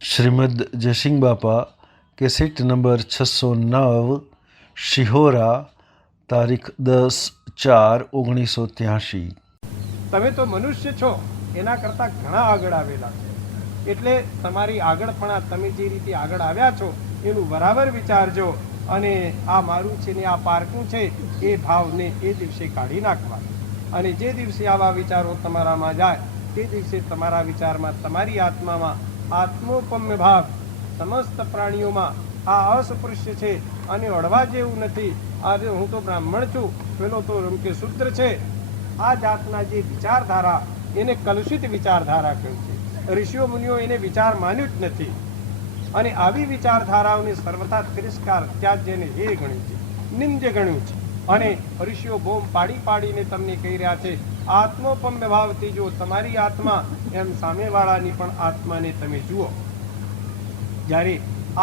શ્રીમદ જયસિંહ બાપા cassette number 609 Shihora તારીખ 10/4/1983। તમે તો મનુષ્ય છો, એના કરતાં ઘણા આગળ આવેલા છે, એટલે તમારી આગળપણા તમે જે રીતે આગળ આવ્યા છો એનું બરાબર વિચારજો અને આ મારું છે ને આ પારકું છે એ ભાવને એ દિવસે કાઢી નાખવા। અને જે દિવસે આવા વિચારો તમારામાં જાય તે દિવસે તમારા વિચારમાં તમારી આત્મામાં આત્મોપમ્ય ભાવ સમસ્ત પ્રાણીઓમાં આ અસ્પૃશ્ય છે અને અડવા જેવું નથી, આજે હું તો બ્રાહ્મણ છું, પેલો તો કે શુદ્ર છે, આ જાતના જે વિચારધારા એને કલુષિત વિચારધારા કહ્યું છે। ઋષિઓ મુનિઓ એને વિચાર માન્યું જ નથી અને આવી વિચારધારાઓને સર્વથા તિરસ્કાર ત્યાજ્યને એ ગણ્યું છે, નિંદ્ય ગણ્યું છે। અને ઋષિઓ બોમ પાડી પાડીને તમને કહી રહ્યા છે આત્મોપમ્ય ભાવથી જો તમારી આત્મા એમ સામેવાળાની પણ આત્માને તમે જુઓ। જ્યારે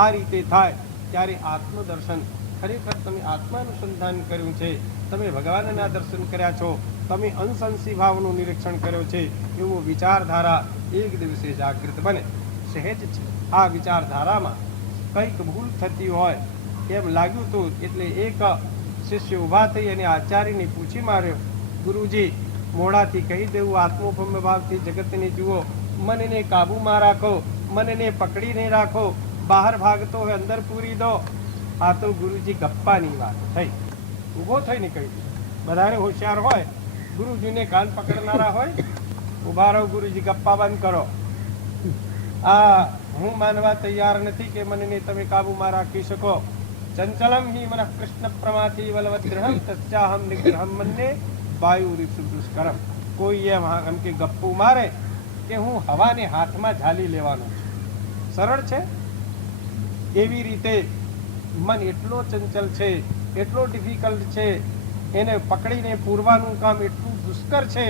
આ રીતે થાય ત્યારે આત્મદર્શન ખરેખર તમે આત્માનુસંધાન કર્યું છે, તમે ભગવાનના દર્શન કર્યા છો, તમે અંશંશી ભાવનું નિરીક્ષણ કર્યો છે, એવું વિચારધારા એક દિવસે જાગૃત બને। સહેજ છે આ વિચારધારામાં કંઈક ભૂલ થતી હોય એમ લાગ્યું હતું, એટલે એક શિષ્ય ઊભા થઈ અને આચાર્યને પૂછી માર્યો, ગુરુજી મોડાથી કહી દેવું આત્મોપમ્ય ભાવથી જગતને જુઓ, મનને કાબૂમાં રાખો, મનને પકડીને રાખો, બહાર ભાગતો હોય અંદર પૂરી દો। આ તો ગુરુજી ગપ્પાની વાત થઈ। ઊભો થઈને કહી દીધું, બધાને હોશિયાર હોય, ગુરુજીને કાન પકડનારા હોય, ઊભા રહો ગુરુજી ગપ્પા બંધ કરો। આ હું માનવા તૈયાર નથી કે મનને તમે કાબૂમાં રાખી શકો। ચંચલમ હિ મનઃ કૃષ્ણ પ્રમાથી વલવદ્ગ્રહમ તસ્યાહમ નિગ્રહમ મન્યે વાયુરીસુ દુષ્કરમ। કોઈ એમ કે ગપ્પુ મારે કે હું હવાને હાથમાં ઝાલી લેવાનો છું, સરળ છે? એવી રીતે મન એટલો ચંચલ છે, એટલો ડિફિકલ્ટ છે, એને પકડીને પૂરવાનું કામ એટલું દુષ્કર છે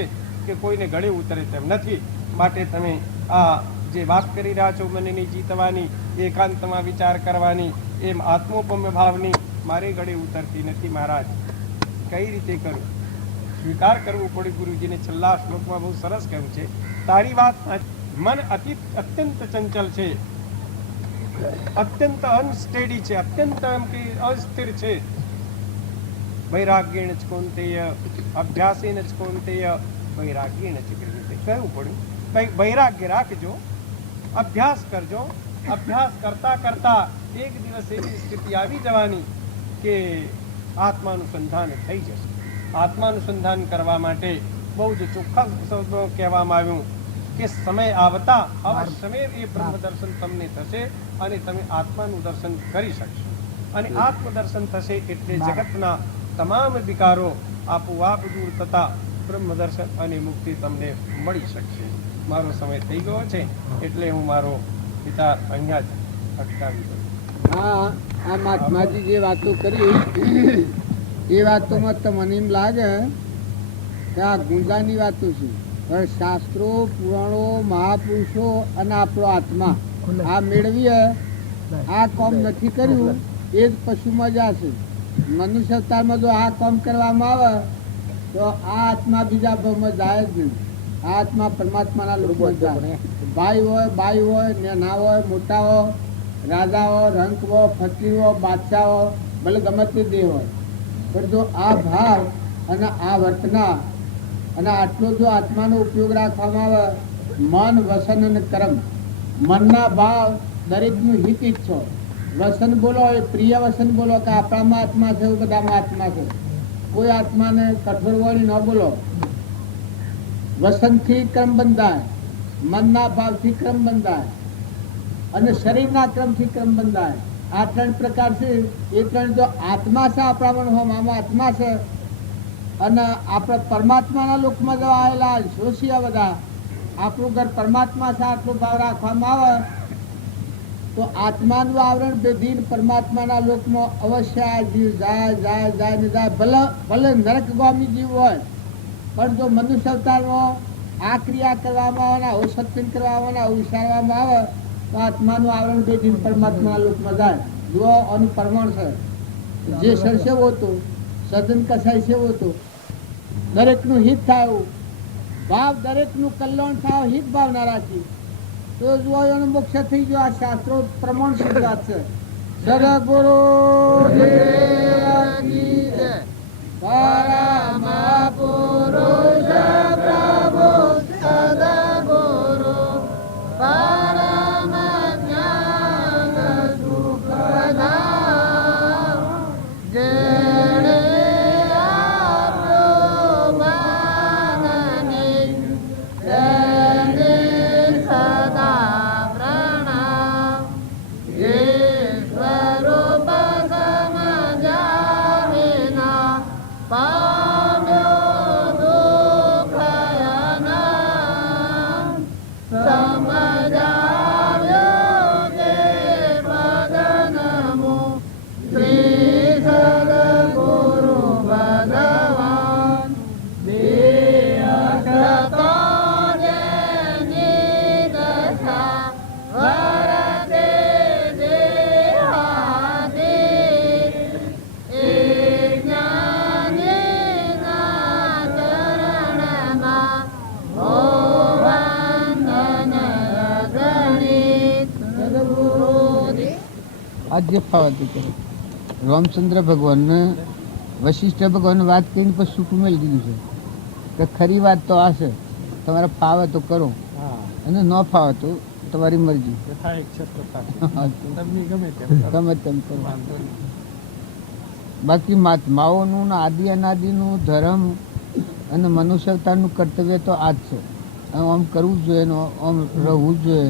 કે કોઈને ગળે ઉતરે તેમ નથી। માટે તમે આ જે વાત કરી રહ્યા છો મનને જીતવાની, એકાંતમાં વિચાર કરવાની, એમ આત્મોપમ્ય ભાવની મારે ગળે ઉતરતી નથી મહારાજ। કઈ રીતે કરું? સ્વીકાર કરવું પડે। ગુરુજીને છેલ્લા શ્લોકમાં બહુ સરસ કહ્યું છે, તારી વાત મન અત્યંત ચંચલ છે, અત્યંત અનસ્ટેડી છે, અત્યંત એમ કે અસ્થિર છે। વૈરાગ્યેણ જ કૌંતેય અભ્યાસેન જ કૌંતેય વૈરાગ્યેણ જ ગૃહ્યતે। કહેવું પડ્યું કંઈ વૈરાગ્ય રાખજો, અભ્યાસ કરજો, અભ્યાસ કરતા કરતા એક દિવસ એવી સ્થિતિ આવી જવાની કે આત્માનુસંધાન થઈ જશે। આત્માનુસંધાન કરવા માટે બહુ જ ચોખ્ખા શબ્દો કહેવામાં આવ્યું કે સમય આવતા અવશ્યમેવ એ બ્રહ્મ દર્શન તમને થશે અને તમે આત્માનું દર્શન કરી શકશો। અને આત્મદર્શન થશે એટલે જગતના તમામ વિકારો આપોઆપ દૂર થતા બ્રહ્મ દર્શન અને મુક્તિ તમને મળી શકશે। મારો સમય થઈ ગયો છે એટલે હું મારો વિચાર અહીંયા જ અટકાવી દઉં। આ મહાત્માજી જે વાતો કરી એ વાતોમાં તો મને એમ લાગે કે આ ગુંજાની વાતો છે, પણ શાસ્ત્રો, પુરાણો, મહાપુરુષો અને આપણો આત્મા આ મેળવીએ આ કામ નથી કર્યું એ જ પશુ મજા છે। મનુષ્ય અવતારમાં જો આ કામ કરવામાં આવે તો આ આત્મા બીજા ભાવમાં જાય જ નહીં। આ આત્મા પરમાત્માના લોકમાં જાય। ભાઈ હોય, બાઈ હોય, નાના હોય, મોટા હોય, રાજાઓ, રંકવો, ફકીરો, બાદશાહો, ભલે ગમે તે દેહ હોય, પણ જો આ ભાવ અને આ વર્તના અને આટલો જો આત્માનો ઉપયોગ રાખવામાં આવે, મન, વસન અને કર્મ, મનના ભાવ દરેકનું હિત ઈચ્છો, વસન બોલો એ પ્રિય વસન બોલો કે આપણામાં આત્મા છે, બધામાં આત્મા છે, કોઈ આત્માને કઠોર વાળી ન બોલો। વસનથી ક્રમ બંધાય, મનના ભાવથી ક્રમ બંધાય અને શરીરના ક્રમથી ક્રમ બંધાય। આ ત્રણ પ્રકાર છે। એ ત્રણ જો આત્મા છે આપણામાં આમાં આત્મા છે અને આપણે પરમાત્માના લોકમાં જો આવેલા શોષિયા બધા, આપણું ઘર પરમાત્મા છે આટલો ભાવ રાખવામાં આવે તો આત્માનું આવરણ બેધીને પરમાત્માના લોકમાં અવશ્ય આ જીવ જાય જાય જાય ને જાય। ભલે ભલે નરકગામી જીવ હોય, પણ જો મનુષ્ય અવતારમાં આ ક્રિયા કરવામાં આવે, આવું સત્સંગ કરવામાં આવું વિચારવામાં આવે તો આત્માનું આવરણ બેધીને પરમાત્માના લોકમાં જાય। જુઓ આનું પ્રમાણ છે, જે સર સેવો હતો, સદન કસાય સેવો હતો, દરેકનું હિત થાય, ભાવ દરેકનું કલ્યાણ થાય, હિત ભાવના રાખી તો જુઓ એનો મોક્ષ થઈ ગયો. આ શાસ્ત્રો પ્રમાણ સિદ્ધ વાત છે. સદગુરુ દેવકી જય. પરમ પુરુષ પ્રભુ સદગુરુ પરમ જ્ઞાન સુખદામ જેણે આપ્યો માનને તેને સદા પ્રણામ. જે સ્વરૂપ સમજ્યા વિના પામ્યો દુઃખ અનંત. સમજાવ્યો કે પદનમો શ્રી સદગુરુ ભગવાન. દેહ થતો જેની દશા વરતે દેહાદી. એ જ્ઞાનીના ચરણમાં હો વંદન અગણિત. સદગુરુદેવ આજ જે ફાવતું કરે. રામચંદ્ર ભગવાનને વશિષ્ઠ ભગવાન વાત કરીને પછી સુખ મેળવી દીધું છે કે ખરી વાત તો આ છે, તમારે ફાવે તો કરો અને ન ફાવે તો તમારી મરજી. ગમે તેમ કરો. બાકી મહાત્માઓનું ને આદિ અનાદિનું ધર્મ અને મનુષ્ય અવતારનું કર્તવ્ય તો આ જ છે. આમ કરવું જ જોઈએ ને આમ રહેવું જ જોઈએ,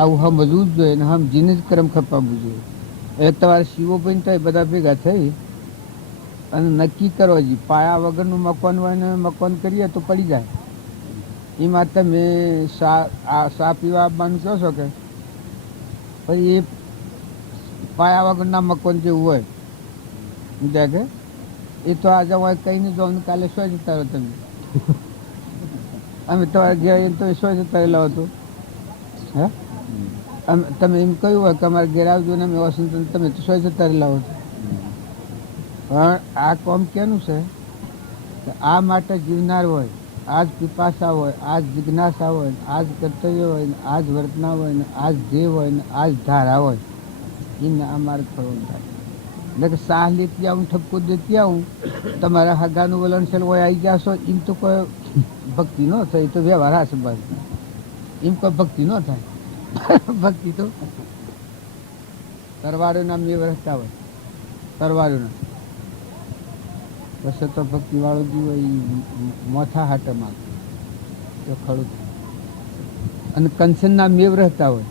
આવું સમજવું જ જોઈએ ને સમજીને જ કર્મ ખપાવવું જોઈએ. એટલે તમારે શિવોભાઈ તો એ બધા ભેગા થઈ અને નક્કી કરો. હજી પાયા વગરનું મકાન હોય ને મકાન કરીએ તો પડી જાય. એમાં તમે સા પીવા આવવાનું કહો છો કે પછી એ પાયા વગરના મકાન જેવું હોય કે એ તો આજે હોય કંઈ નહીં જો કાલે શું જતા રહો તમે. અમે તમારે ઘેર તો શું જતા રહેલા હતો. હે તમે એમ કહ્યું હોય કે અમારે ઘેર આવજો ને અમે વસંત તમે તો શું જતા રહેલા હો. પણ આ કોમ કેનું છે કે આ માટે જીવનાર હોય, આ જ પીપાસા હોય, આ જ જિજ્ઞાસા હોય, આ જ કર્તવ્ય હોય ને આ જ વર્તના હોય ને આ જ ધ્યેય હોય ને આ જ ધારા હોય એને આ માર્ગ ફરવાનું થાય. એટલે કે સાહ લેતી આવું ઠપકો દેતી આવું તમારા હગાનું વલણ છે હોય આવી જશો એમ તો કોઈ ભક્તિ ન થાય. તો વ્યવહાર હશે બસ. એમ કોઈ ભક્તિ ન થાય. ભક્તિ તો તરવારોના મેવ રહેતા હોય. તરવારોના પછી તો ભક્તિ વાળો જે હોય એ મોથા હાટમાં તો ખડું. અને કંચનના મેવ રહેતા હોય.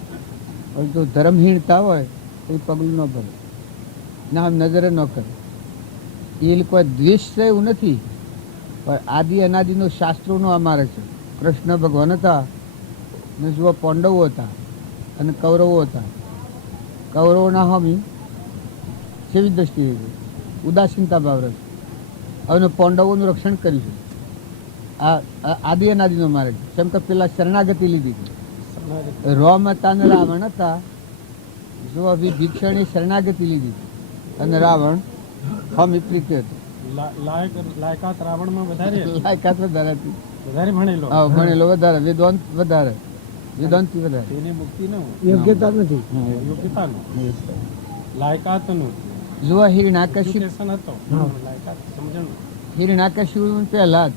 જો ધર્મહીણતા હોય તો એ પગલું ન ભરે ના નજરે ન કરે. એ કોઈ દ્વેષ છે એવું નથી, પણ આદિ અનાદિનો શાસ્ત્રોનો અમારે છે. કૃષ્ણ ભગવાન હતા ને જુઓ પાંડવો હતા અને કૌરવો હતા. કૌરવોના હમી સેવી દ્રષ્ટિએ ઉદાસીનતા ભાવ રહે. અને પાંડવોનું રક્ષણ કર્યું છે. આ આદિ અનાદિનો મારે છે. કેમ કે પેલા શરણાગતિ લીધી હતી. રોમ હતા ને રાવણ હતા. જો વિભીષણે શરણાગતિ લીધી અને રાવણ હમી પ્રીતિ હતો. લાયકાત રાવણમાં વધારે લાયકાત વધારે હતી. વધારે ભણેલો ભણેલો વધારે, વેદાંત વધારે, વેદાંતિ વધારે. એની મુક્તિ નું યોગ્યતા નથી. યોગ્યતાનું લાયકાતનું જો હિરણાકશિપ હતો. લાયકાત સમજણ. હિરણાકશિપ પહેલા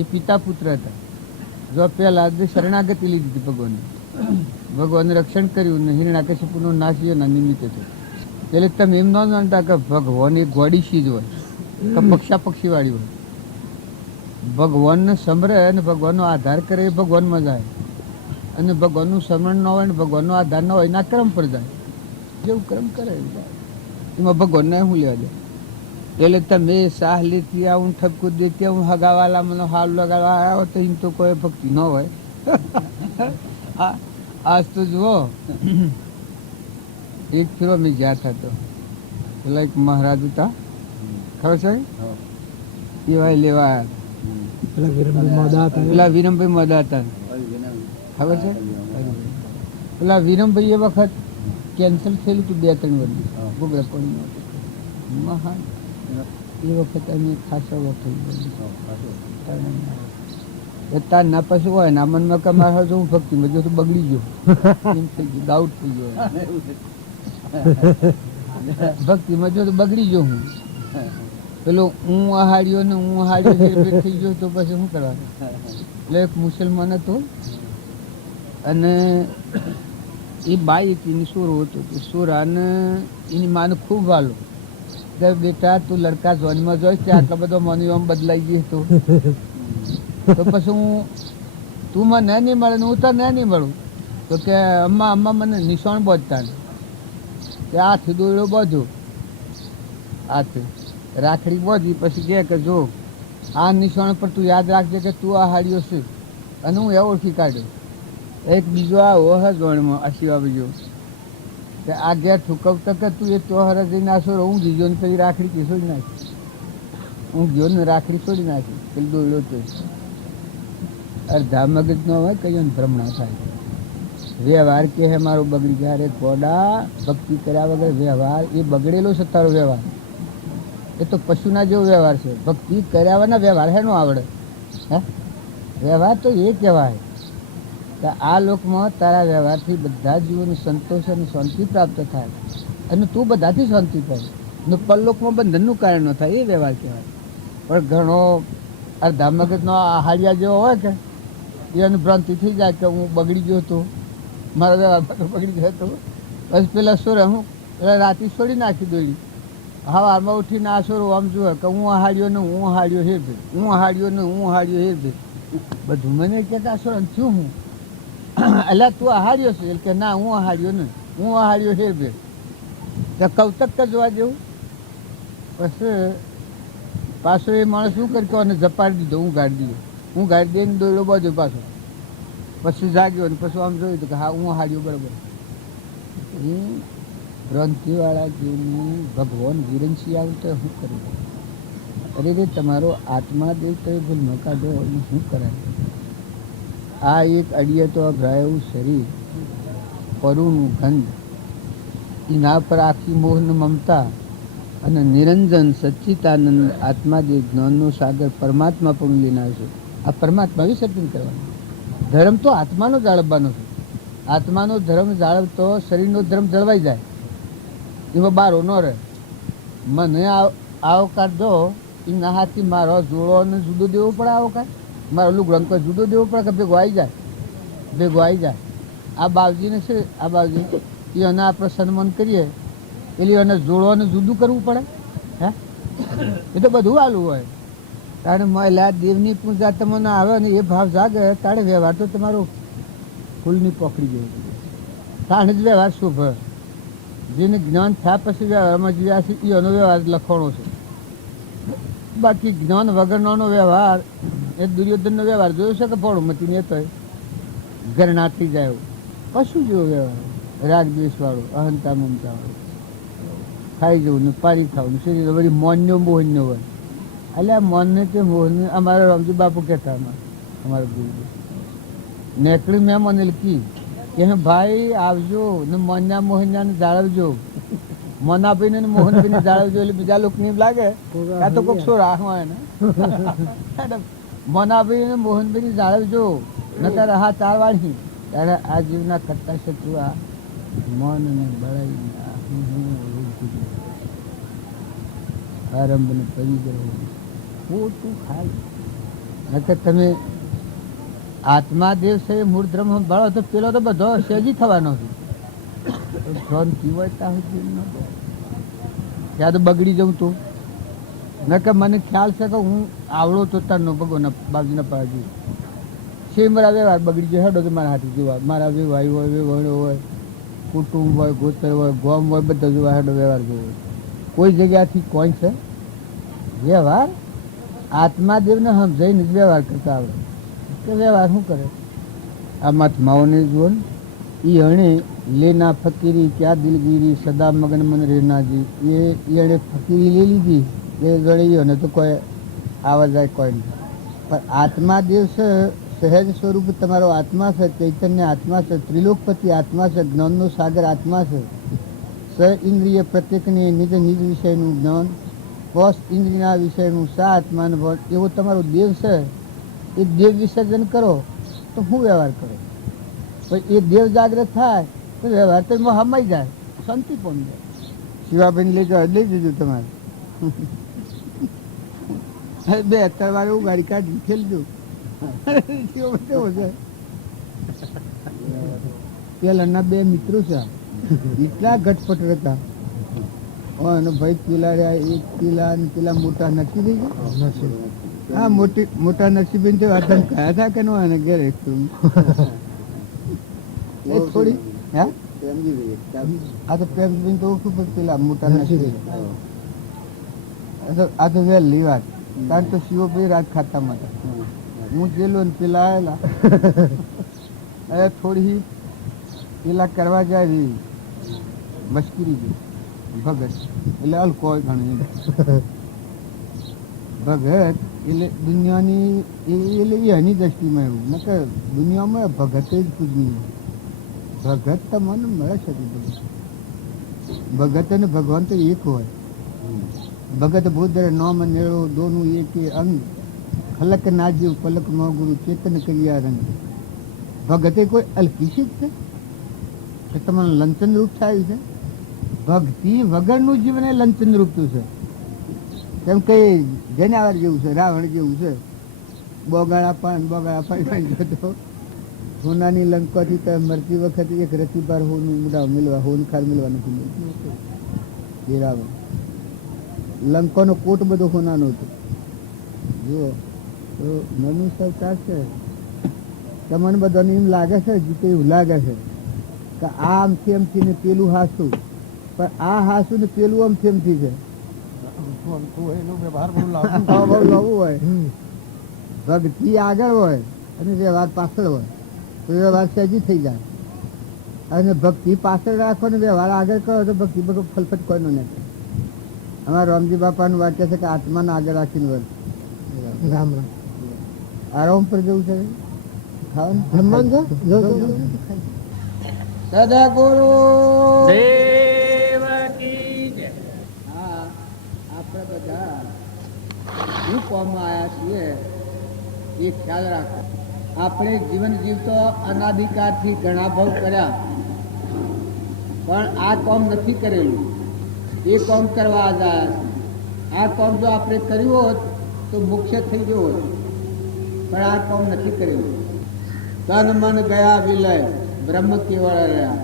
એ પિતા પુત્ર હતા. જો પહેલા શરણાગતિ લીધી હતી ભગવાનને, ભગવાનને રક્ષણ કર્યું ને હિરણાકશિપુનો નાશ એના નિમિત્તે થયો. એટલે તમે એમ ન જાણતા કે ભગવાન એક ગોડીશી જ હોય કે પક્ષી વાળી હોય. ભગવાનને સમરે અને ભગવાનનો આધાર કરે એ ભગવાનમાં જાય. અને ભગવાનનું સ્મરણ ન હોય ને ભગવાનનો આધાર ન હોય એના કર્મ પર જાય. જેવું કર્મ કરે એમાં ભગવાનને શું લેવા જાય. એટલે તમે સાહ લેતી આવું ઠપકું દેતી આવું હગાવાલા મને હાલ લગાડવા આવ્યો તો એમ તો કોઈ ભક્તિ ન હોય. આજ તો જુઓ એક ફેરો મેં જ્યાં થતો પેલા એક મહારાજ હતા ખબર છે એવા લેવા પેલા વિરમભાઈ મોદા હતા ખબર છે. પેલા વિરમભાઈ એ વખત કેન્સલ થયેલું હતું 2-3 વર્ષ ગોબરા પાણી મહાન. એ વખત અમે ખાસો વખત એ તાર ના પછી હોય ના મનમાં કે મારા જો હું ભક્તિમાં જો તો બગડી ગયો એમ થઈ ગયું, ડાઉટ થઈ ગયો. ભક્તિમાં જો તો બગડી ગયો હું, પેલો હું હાડ્યો ને હું હાડ્યો થઈ ગયો તો પછી શું કરવાનું? એટલે એક મુસલમાન હતો અને એ બાઈ હતી એની સોરો હતો. સોરાને એની માને ખૂબ વાલો કે બેટા તું લડકા જોનમાં જોઈશ આટલો બધો મને આમ બદલાઈ ગયો તો પછી હું તું મને નહીં મળે ને હું તો નહીં મળું. તો કે અમ્મા મને નિશાન બોધતા કે હાથ દોડ્યો બધો હાથ રાખડી બોધી પછી કે જો આ નિશાન પર તું યાદ રાખજે કે તું આ હાડ્યો છે. અને હું એવો ઓળખી કાઢ્યો. એક બીજો આવો હજવણમાં આશીવા બીજો કે આ ઘેર ઠુકવતો કે તું એ તોહર જઈને આશો હું જીજો ને પેલી રાખડી છોડી નાખી. હું ગયો ને રાખડી છોડી નાખી પેલી દોડ્યો તો અડધા મગજનો હોય કયો ને ભ્રમણા થાય. વ્યવહાર કે હે મારો બગડી ગયા. અરે ગોડા, ભક્તિ કર્યા વગર વ્યવહાર એ બગડેલો છે તારો વ્યવહાર. એ તો પશુના જેવો વ્યવહાર છે. ભક્તિ કર્યા વગરના વ્યવહાર હેનો આવડે? હે વ્યવહાર તો એ કહેવાય કે આ લોકમાં તારા વ્યવહારથી બધા જીવોને સંતોષ અને શાંતિ પ્રાપ્ત થાય અને તું બધાથી શાંતિ થાય ને પરલોકમાં બંધનનું કારણ ન થાય, એ વ્યવહાર કહેવાય. પણ ઘણો અડધા મગજનો હાડિયા જેવો હોય કે એને ભ્રાંતિ થઈ જાય કે હું બગડી ગયો હતો, મારો વ્યવહાર બધો બગડી ગયો હતો. બસ પેલા સોરે હું પેલા રાતે છોડી નાખી દોડી. હવારમાં ઉઠીને આ સોરો આમ જુએ કે હું હાડ્યો ને હું હાડ્યો હેરભેર, હું હાડ્યો ને હું હાડ્યો હેરભેર. બધું મને કે આ સોર થયું હું એટલે તું હાડ્યો છે કે ના હું હાડ્યો ને હું હાડ્યો હેરભેર. તો કૌતક જોવા જેવું. પછી પાછો એ માણસ શું કરતો અને ઝપાડી દીધો. હું ગાડી દઈને દોડ્યો બાજુ પાછો. પછી જાગ્યો ને પછી આમ જોયું કે હા હું હાડ્યો બરાબર. એ ગ્રંથિવાળા જીવને ભગવાન વિરંશી આવે તો શું કરવું? અરે રે તમારો આત્મા દેવ તો ભૂલ ન કાઢો અને શું કરાય? આ એક અડિયે તો અભરાયું શરીર, પરુનું ગંધ, એના પર આખી મોહન મમતા અને નિરંજન સચ્ચિતાનંદ આત્માદેવ જ્ઞાનનો સાગર પરમાત્મા પણ લઈને આવ્યો છે. આ પરમાત્મા વિસર્જન કરવાનું. ધર્મ તો આત્માનો જાળવવાનો છે. આત્માનો ધર્મ જાળવતો શરીરનો ધર્મ જળવાઈ જાય, એમાં બારો ન રહે. મને આવકાર દો એના હાથથી મારો જોડોને જુદો દેવો પડે. આવકાર મારો લુગડો કોઈ જુદો દેવો પડે કે ભેગો આવી જાય. આ બાવજીને છે, આ બાવજી એને આપણે સન્માન કરીએ એટલે એને જોડોને જુદું કરવું પડે. હે એ તો બધું આલું હોય. તારે મહિલા દેવની પૂજા તમને આવે ને એ ભાવ જાગે તારે વ્યવહાર તો તમારો ફૂલની પોખડી જેવું. તાણે જ વ્યવહાર શુભ. જેને જ્ઞાન થયા પછી વ્યવહારમાં જીવ્યા છે એનો વ્યવહાર લખવાનો છે. બાકી જ્ઞાન વગરનો વ્યવહાર એ દુર્યોધનનો વ્યવહાર જોયો છે કે ભોળુમતી ને તો ઘરના થઈ જાય પશુ જેવો વ્યવહાર. રાગ દ્વેષવાળો, અહંતા મમતા વાળો, ખાઈ જવું ને પારી ખાવું શરીર વળી મોનનો મોહનનો હોય. એટલે આ મોનને કે મોહનને અમારા રામજી બાપુ કહેતા અમારા ગુરુજી નેકળી મેં મને લખી કે ભાઈ આવજો ને મોન્યા મોહન્યાને જાળવજો. મોનાભાઈને ને મોહનભાઈને જાળવજો એટલે બીજા લોકોને એમ લાગે આ તો કોઈક સો રાખવા ને મોનાભાઈ ને મોહનભાઈને જાળવજો નકર હા ચાર વાળી. ત્યારે આ જીવના કરતા શત્રુ આ મન ને બળાઈ આરંભ ને પરિગ્રહ ખોટું ખાય. નકર તમે આત્મા દેવ છે મૂળ ધર્મ ભળો તો પેલો તો બધો સહેજી થવાનો છે. ધન પીવાતા હોય ત્યાં તો બગડી જવું તું. નકર મને ખ્યાલ છે કે હું આવડો તો તારનો ભગવાન બાજુના પાડી છે મારા વ્યવહાર બગડી ગયો. હેડો તો મારા હાથી જોવા મારા વેવાય હોય વેવણો હોય કુટુંબ હોય ગોતર હોય ગોમ હોય બધા જોવા હેડો વ્યવહાર જોવો. કોઈ જગ્યાથી કોઈ છે વ્યવહાર આત્માદેવને સમજાઈને જ વ્યવહાર કરતા આવડે કે વ્યવહાર શું કરે. આ મહાત્માઓને જુઓ ને એ હણે લેના ફકીરી ક્યાં દિલગીરી સદા મગન મન રેનાજી. એણે ફકીરી લઈ લીધી એ ગણી ને તો કોઈ આવા જાય કોઈ નહીં. પણ આત્માદેવ છે સહેજ સ્વરૂપ તમારો આત્મા છે, ચૈતન્ય આત્મા છે, ત્રિલોકપતિ આત્મા છે, જ્ઞાનનો સાગર આત્મા છે. સ ઇન્દ્રિય પ્રત્યેકને નિજ નિજ વિષયનું જ્ઞાન, પોષ ઇન્દ્રિયના વિષયનું સા આત્માનું ભણ એવો તમારો દેવ છે. એ દેવ વિસર્જન કરો તો શું વ્યવહાર કરો? પછી એ દેવ જાગૃત થાય તો વ્યવહાર તો એમાં હમાઈ જાય, શાંતિ પણ જાય. શિવાભાઈ લઈ દીધું તમારે. બે અત્યારે વાર એવું ગાડી કાઢી ખેલજો. પેલાના બે મિત્રો છે, એટલા ઘટપટ હતા. અને ભાઈ પેલા એક પેલા મોટા નક્કી થઈ ગયા. હા, મોટા નસીબેન તો વાત કયા હતા કે નો એને ઘેર થોડી હા આ તો પ્રેમબેન તો ઓછું પણ પેલા મોટા નસીબેન આ તો વહેલી વાત. કારણ તો શિવભાઈ રાત ખાતામાં હતા, હું જેલો ને પેલા આવેલા. હવે થોડી પેલા કરવા જાય મશ્કરી ગઈ ભગત એટલે અલ્કોહોલ ઘણું ભગત એટલે દુનિયાની એટલે એની દ્રષ્ટિમાં એવું ન કે દુનિયામાં ભગત જ પૂજની. ભગત તો મને મળે છે. ભગત અને ભગવાન તો એક હોય. ભગત ભૂદર નોમ નેળો દોનું એક અંગ ખલક નાજીવ પલક નો ગુરુ ચેતન કર્યા રંગ. ભગતે કોઈ અલ્પિશિત છે કે તમને લંચન રૂપ થાય છે? ભક્તિ વગરનું જીવન એ લંચન રૂપતું છે. કેમ કે જનાવર જેવું છે, રાવણ જેવું છે. બોગાળા પાણી જતો સોનાની લંકાથી તો મરતી વખતે એક રતી પર હોનું મુડા મિલવા હોન ખાર મિલવા નથી મળતું. એ રાવણ લંકાનો કોટ બધો સોનાનો હતો. જુઓ તો મનુષ્ય અવતાર છે. તમને બધાને એમ લાગે છે જીતે એવું લાગે છે કે આ આમથી એમથી ને પેલું હાસું, પણ આ હાસું ને પેલું આમથી એમથી છે. હોય ભક્તિ આગળ હોય અને વ્યવહાર પાછળ હોય તો વ્યવહાર સહેજી થઈ જાય. અને ભક્તિ પાછળ રાખો ને વ્યવહાર આગળ કરો તો ભક્તિ બધું ફલફટ કોઈ નથી. અમારા રામજી બાપાનું વાક્ય છે કે આત્માને આગળ રાખીને વર્ત. રામ રામ આરામ પર જવું છે. સદગુરુ આપણે બધા શું કોમમાં આવ્યા છીએ એ ખ્યાલ રાખો. આપણે જીવન જીવતો અનાધિકારથી ઘણા ભવ કર્યા, પણ આ કોમ નથી કરેલું. એ કોમ કરવા આઝાદ. આ કોમ જો આપણે કર્યું હોત તો મોક્ષ થઈ ગયો હોત, પણ આ કોમ નથી કરેલું. તન મન ગયા વિલય બ્રહ્મ કેવળ રહ્યા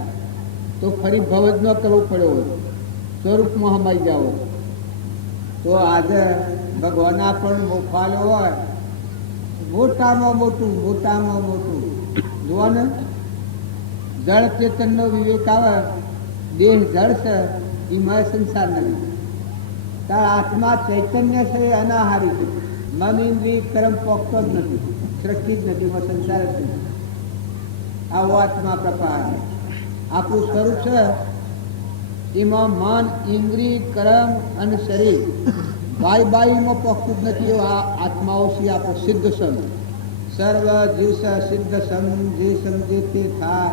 તો ફરી ભવ જ ન કરવું પડ્યો હોત, સ્વરૂપમાં હમાઈ જાઓ. તો આજે ભગવાન આપણને મોખાલ્યો હોય મોટામાં મોટું જોવા ને જળ ચેતનનો વિવેક આવે. દેહ જળ છે એમાં સંસાર નથી. તાર આત્મા ચૈતન્ય છે અનાહારી છે. મન ઇન્દ્રિય કર્મ પોખતો જ નથી, સૃષ્ટિ જ નથી, એમાં સંસાર જ નથી. આવો આત્મા પ્રકાર આપણું સ્વરૂપ છે. એમાં મન ઇન્દ્રિય કર્મ અને શરીર બાઈમાં પોખતું જ નથી. આ આત્માઓ છે આપણો સિદ્ધ સંગ. સર્વ જીવ સિદ્ધ સંગ જે સમજે તે થાય.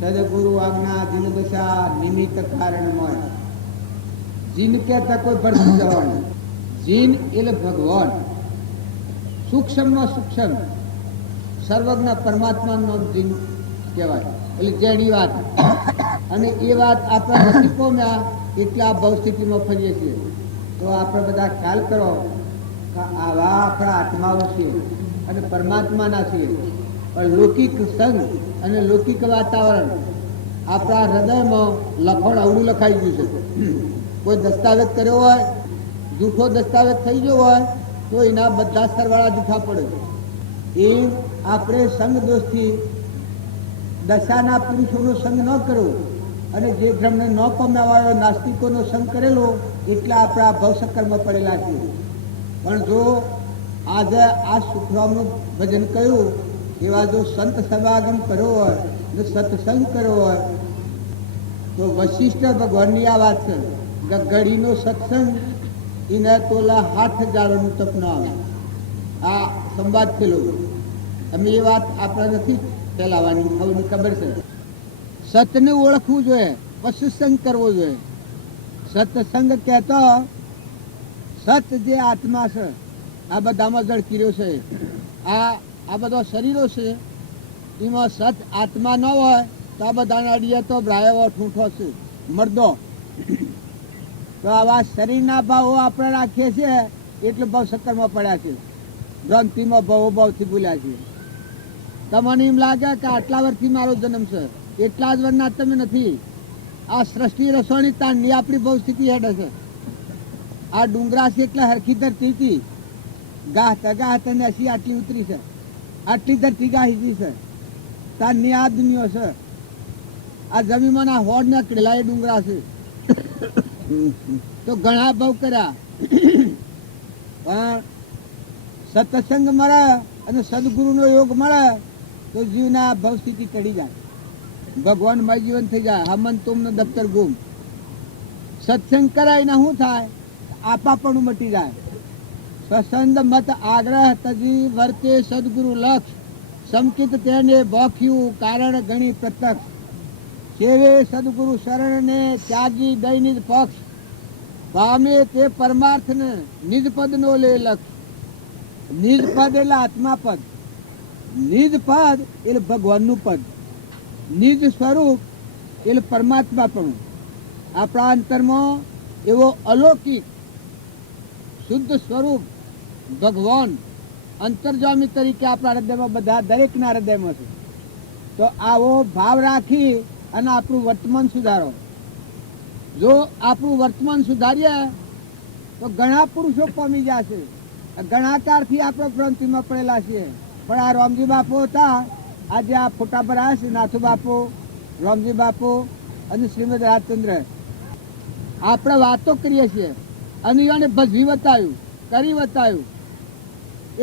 સદગુરુ આજ્ઞા જીન દશા નિમિત્ત કારણમય. જીન કહેતા કોઈ ભરતી જવાનું. જીન એટલે ભગવાન, સૂક્ષ્મમાં સૂક્ષ્મ સર્વજ્ઞ પરમાત્માનો જીન કહેવાય. એટલે જેની વાત અને એ વાત આપણે નથી પામ્યા એટલે આ ભવસ્થિતિમાં ફરીએ છીએ. તો આપણે બધા ખ્યાલ કરો કે આવા આપણા આત્માઓ છીએ અને પરમાત્માના છીએ. પણ લૌકિક સંગ અને લૌકિક વાતાવરણ આપણા હૃદયમાં લખણ અવળું લખાઈ ગયું છે. કોઈ દસ્તાવેજ કર્યો હોય, જૂઠો દસ્તાવેજ થઈ ગયો હોય તો એના બધા સરવાળા જૂઠા પડે. એ આપણે સંગ દોષથી દશાના પુરુષોનો સંગ ન કરવો અને જે બ્રહ્મને ન પામ્યા નાસ્તિકોનો સંગ કરેલો એટલા આપણા ભવસકરમાં પડેલા છે. પણ જો આજે આ સુખરામનું ભજન કહ્યું એવા જો સંત સમાગમ કર્યો હોય ને સત્સંગ કર્યો હોય તો વશિષ્ઠ ભગવાનની આ વાત છે કે ગઢીનો સત્સંગ એને તોલા 8,000નું તપ ન આવે. આ સંવાદ થયેલો. અમે એ વાત આપણે નથી ફેલાવાની, સૌની ખબર છે. સતને ઓળખવું જોઈએ, સત્સંગ કરવો જોઈએ. સત્સંગ કહેતો સત જે આત્મા છે આ બધામાં ઝળકી રહ્યો છે. આ આ બધા શરીરો છે એમાં સત આત્મા ન હોય તો આ બધાને અડીએ તો બ્રાયો ઠૂંઠો છે મર્દો. તો આવા શરીરના ભાવો આપણે રાખીએ છીએ એટલે ભાવ સક્કરમાં પડ્યા છે, ભ્રાંતિમાં ભાવથી ભૂલ્યા છે. તમને એમ લાગે કે આટલા વર્ષથી મારો જન્મ છે, એટલા જ વર્ષના તમે નથી. આ સૃષ્ટિ રસોની તાણની આપણી બહુ સ્થિતિ હેઠળ છે. આ ડુંગરા છે એટલે હરખી ધરતી હતી, ગાહતા ને અસી આટલી ઉતરી છે, આટલી ધરતી ગાહી છે, તાણની આ દુનિયા છે. આ જમીનમાં આ હોડ નીકળેલા એ ડુંગરા છે. તો ઘણા ભાવ કર્યા પણ સત્સંગ મળે અને સદગુરુનો યોગ મળે તો જીવના ભાવ સ્થિતિ ચડી જાય, ભગવાનમય જીવન થઈ જાય. હમન તુમનું દફતર ગુમ. સત્સંગ કરાય ને શું થાય? આપાપણું મટી જાય. સ્વસંદ મત આગ્રહ તજી વર્તે સદગુરુ લક્ષ, સંકિત તેને બોખ્યું કારણ ગણી પ્રત્યક્ષ. સેવે સદગુરુ શરણ ને ત્યાગી દઈ નિજ પક્ષ, પામે તે પરમાર્થ ને નિજ પદ નો લે લક્ષ. નિજ પદ એટલે આત્મા પદ, નિજ પદ એટલે ભગવાનનું પદ, નિજ સ્વરૂપ એટલે પરમાત્મા પણ. આપણા અંતરમાં એવો અલૌકિક શુદ્ધ સ્વરૂપ ભગવાન અંતર્જામી તરીકે આપણા હૃદયમાં બધા દરેકના હૃદયમાં છે. તો આવો ભાવ રાખી અને આપણું વર્તમાન સુધારો. જો આપણું વર્તમાન સુધારીએ તો ઘણા પુરુષો પામી જશે. ઘણા કાળથી આપણે ભ્રાંતિમાં પડેલા છીએ. પણ આ રામજી બાપુ હતા, આજે આ ફોટા પર આવ્યા છે, નાથુ બાપુ, રામજી બાપુ અને શ્રીમદ રાજચંદ્ર. આપણે વાતો કરીએ છીએ અને એને ભજવી બતાવ્યું, કરી બતાવ્યું.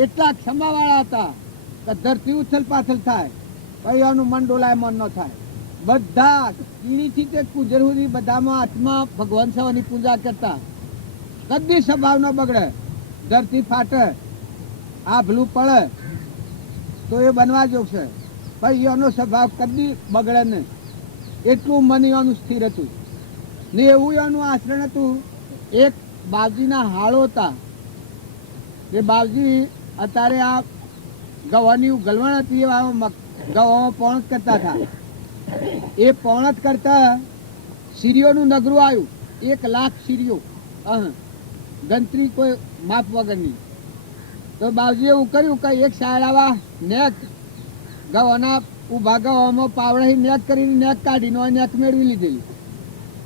એટલા ક્ષમાવાળા હતા કે ધરતી ઉથલ પાથલ થાય પછી એનું મન ડોલાયમાન ન થાય. બધા કીડીથી તે કુજર સુધી બધામાં આત્મા ભગવાન સવાની પૂજા કરતા. કદી સ્વભાવ ન બગડે. ધરતી ફાટે, આભલું પડે તો એ બનવા જોગશે, પછી એનો સ્વભાવ કદી બગડે નહીં. એટલું મન એનું સ્થિર હતું ને એવું એનું આચરણ હતું. એક બાવજીના હાળો હતા. એ બાવજી અત્યારે આ ગવાની ગલવણ હતી, ગવામાં પોણત કરતા હતા. એ પોણત કરતા સીરીઓનું નગરું આવ્યું, 1 લાખ સીરીઓ, ગણતરી કોઈ માપ વગરની. તો બાવજીએ એવું કર્યું કે એક શાળાવા નેક ગવાના ઉભા ગવામાં પાવડાથી નેક કરીને નેક કાઢીને નેક મેળવી લીધેલી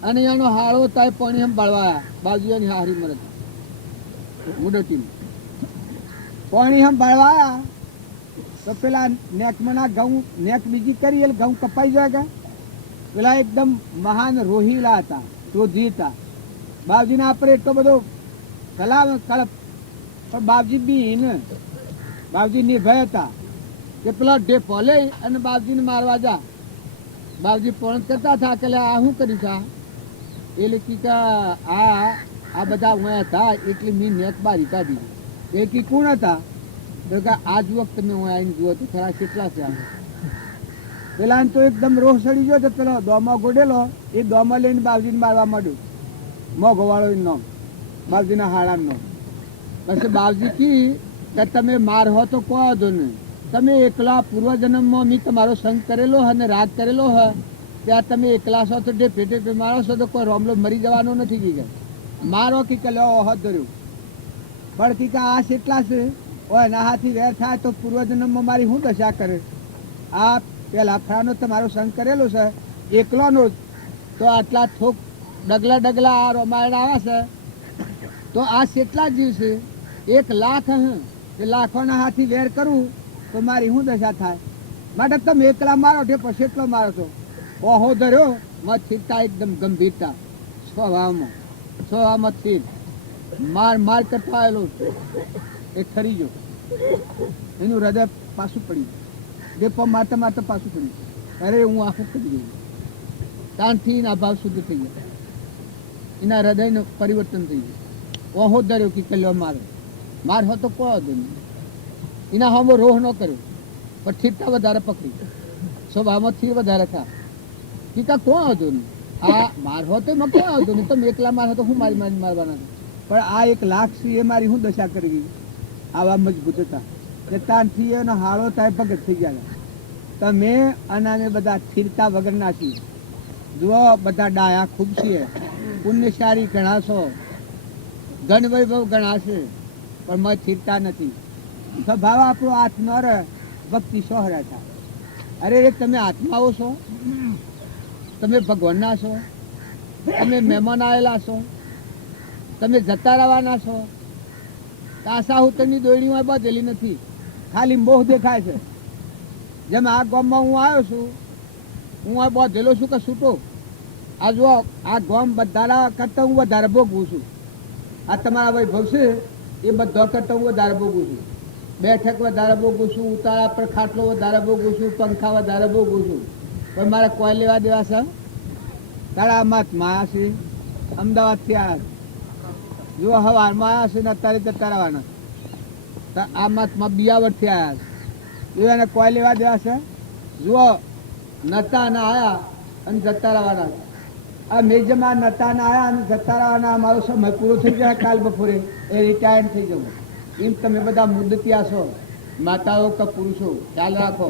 અને એનો હાળો થાય પાણી એમ બળવાયા. બાવજીઓની હારી મરદ મુડતી પાણી એમ બળવાયા તો પેલા નેકમાંના ઘઉં નેક બીજી કરી એટલે ઘઉં કપાઈ જાય કે પેલા એકદમ મહાન રોહિલા હતા, ક્રોધી હતા. બાવજીને આપણે એટલો બધો કલામ કળપ, પણ બાવજી બીન, બાવજી નિર્ભય હતા કે પેલા ઢેફો લઈ અને બાવજીને મારવા જા. બાવજી પણ કરતા હતા કે આ શું કર્યું છે? એટલે કે આ બધા હું હતા એટલે મેં નેક બારી કાઢી. એ કી કોણ હતા? તો કે આજ વખત તમે હું આવીને જુઓ તો ખરા કેટલા છે. પેલા તો એકદમ રોહ સડી ગયો તો પેલો દોમો ગોડેલો એ દોમો લઈને બાવજીને મારવા માંડ્યું. મોઘો વાળો નામ બાવજીના હાડાનું નામ. પછી બાવજી કી કે તમે માર હો તો કહો દો ને, તમે એકલા પૂર્વજન્મમાં મેં તમારો સંગ કરેલો હે અને રાગ કરેલો હે, ત્યાં તમે એકલા છો તો ઢેફે ઢેફે મારો છો તો કોઈ રોમલો મરી જવાનો નથી. કી મારો કી કે લો હાથ ધર્યું. પણ કી આ કેટલા છે એના હાથી વેર થાય તો પૂર્વજન્મમાં મારી શું દશા કરે? આ પેલા ફળાનો તમારો સંગ કરેલો છે એકલોનો જ, તો આટલા થોક ડગલા ડગલા આ રામાયણ આવે છે તો આ કેટલા જીવ છે? 1 લાખ એ લાખોના હાથી વેર કરું તો મારી શું દશા થાય? માટે તમે એકલા મારો છે પછી એટલો મારો છો. ઓહો ધર્યો મત સ્થિરતા, એકદમ ગંભીરતા સ્વભાવમાં સ્થિર. માર કરતો આવેલો એ ખરી ગયો, એનું હૃદય પાછું પડી ગયું. દેપો મારતા મારતા પાછું પડી ગયું. અરે હું આખું કરી ગયું. તાણથી એના ભાવ શુદ્ધ થઈ ગયા, એના હૃદયનું પરિવર્તન થઈ ગયું. ઓહો ધર્યો કે કલ્યો માર હો તો કહો દો. એના હમો રોહ ન કર્યો પણ સ્થિરતા વધારે પકડી, સ્વભાવમાં સ્થિર વધારે થા. ટીકા કોણ હતું ને આ માર હો તો એમાં કોણ હતું ને તમે એકલા માર હતો હું મારવાના. પણ આ 1 લાખ એ મારી હું દશા કરી ગઈ. આવા મજબૂત હતા. કે ત્યાંથી એનો હાળો થાય ભગત થઈ ગયા. તમે અને અમે બધા સ્થિરતા વગરના છીએ. જુઓ બધા ડાયા ખૂબ છીએ, પુણ્યશાળી ઘણા છો, ધન વૈભવ ઘણા છે, પણ મય સ્થિરતા નથી. સ્વભાવ આપણો આત્મા રહે, ભક્તિ સોહરા થાય. અરે તમે આત્માઓ છો, તમે ભગવાનના છો, તમે મહેમાન આવેલા છો, તમે જતા રહેવાના છો. કાસા ઉતરની દોરડીમાં બાંધેલી નથી, ખાલી મોહ દેખાય છે. જેમ આ ગામમાં હું આવ્યો છું, હું આ બાંધેલો છું કે છૂટો? આ જુઓ, આ ગામ બધા કરતાં હું વધારે ભોગવું છું. આ તમારા વૈભવ છે એ બધા કરતાં હું વધારે ભોગવું છું. બેઠક વધારે ભોગવું છું, ઉતારા પર ખાટલો વધારે ભોગવું છું, પંખા વધારે ભોગવું છું. પણ મારે કોઈ લેવા દેવા છે? તારા મહાત્મા આવ્યા છે, અમદાવાદથી આવ્યા છે. જો હવારમાં આવ્યા છે ને અત્યારે જતા રહેવાના. આ મહાત્મા બિયાવરથી આવ્યા છે, એને કોઈ લેવા દેવા છે? જુઓ, નતા ના આવ્યા અને જતા રહેવાના. આ મેજમાં નતા ના આવ્યા અને જતા રહેવાના. અમારો સમય પૂરો થઈ જાય, કાલ બપોરે એ રિટાયર્ડ થઈ જવું. એમ તમે બધા મુદતિયા છો, માતાઓ કે પુરુષો, ખ્યાલ રાખો.